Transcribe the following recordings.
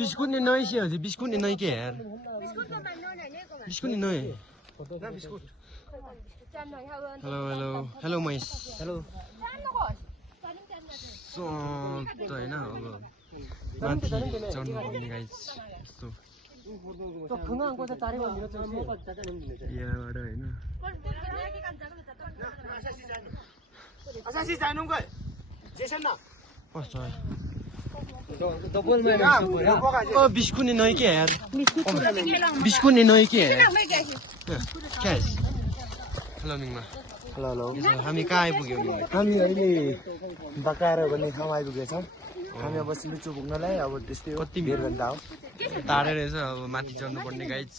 biscuit नि नई से हजुर बिस्कुट नि नई के यार बिस्कुट नि नई ना biscuit hello hello hello Mahesh hello so त हैन अब माथि चढ्नु पर्ने गाइस यस्तो तो खुना हमको तो तारे बंद तो हमको पता नहीं मिलता यहाँबाट हैन असासी जानु गए जेसन न कस्तो डबल में ओ बिस्कुट नि नई के यार बिस्कुट नि नई के यार क्यास हेलो मिङमा हेलो हेलो हामी कहाँ आइपुग्यौ नि हामी अहिले बकाएर भन्ने ठाउँ आइपुगेछौँ हामी अब लुचो पुग्नलाई अब त्यस्तै कति 1.5 घण्टा हो टाढै रहेछ अब माथि चढ्नु पर्ने गाइस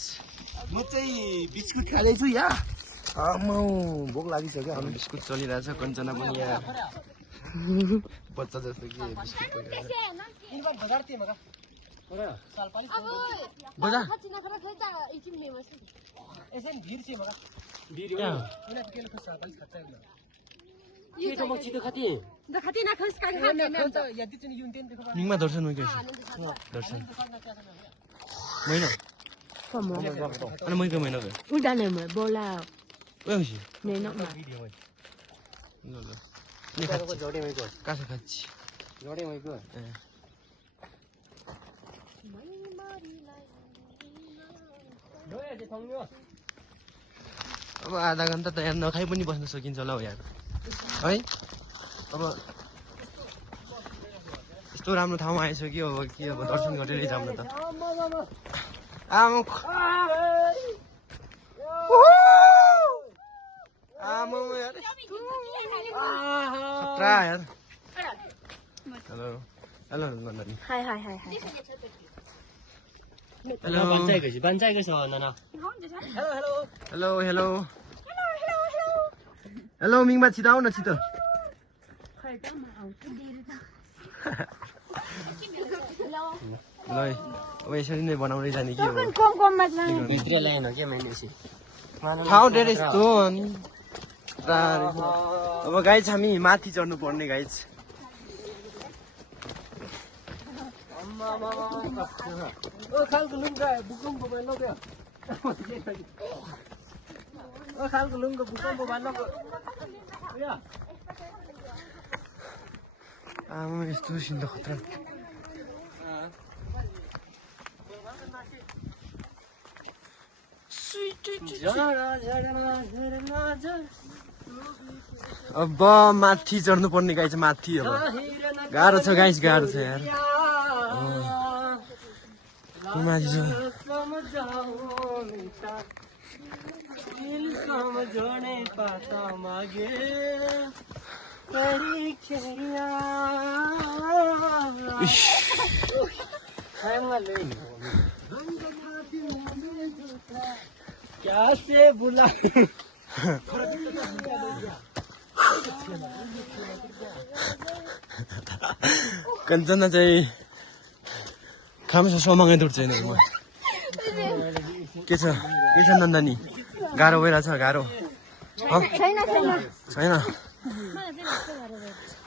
म चाहिँ बिस्कुट खाँदैछु या आम्मा भोक लागिसक्यो अब बिस्कुट चलिरहेछ कञ्चना पनि यहाँ बच्चा जस्तो कि बिस्कुट बजा निङमा दर्शन हो क्या दर्शन महिना अनि मैले महिना गयो udah nama bola ओइ होसी nenek mah ल ल नि खाচ্ছি कासा खाচ্ছি अब आधा घन्टा त यार नखाइ पनि बस्न सकिन्छ होला हौ यार है अब यस्तो राम्रो ठाउँमा आइसक्यो अब के अब दर्शन गरेरै जाऊँ न त आमा आमा यार खतरा यार hello hello Nandini hai hai hai hai hello बन्चाइको छ नना हेलो हेलो हेलो मिङमा छिटो आऊ न छिटो ल अब यसरी नै बनाउँदै जाने कि हो भित्र ल्याएन के मैले ठाउँ धेरै यस्तो अनि अब गाइज हामी माथि चढ्नु पर्ने गाइज ओ खालको लुङ्गा भूकम्प भएन क्या ओ खालको लुङ्गा भूकम्प भएन आमा यस्तो सिन त खतरा अब माथि चढ्नु पर्ने गाइज माथि अब गाह्रो छ गाइज गाह्रो छ यार माथि छ समझने पाता मागे क्या से बुला कञ्चना चाहिँ खामसा समाngay दुर्छ नि के छ नन्दनी गाह्रो भइरहेछ गाह्रो छैन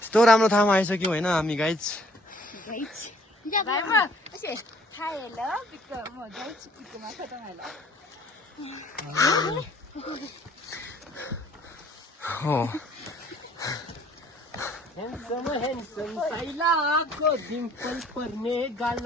यस्तो राम्रो ठाउँमा आइसक्यौँ होइन हामी गाइज हो हैंडसम साइला को डिंपल पर ने गाल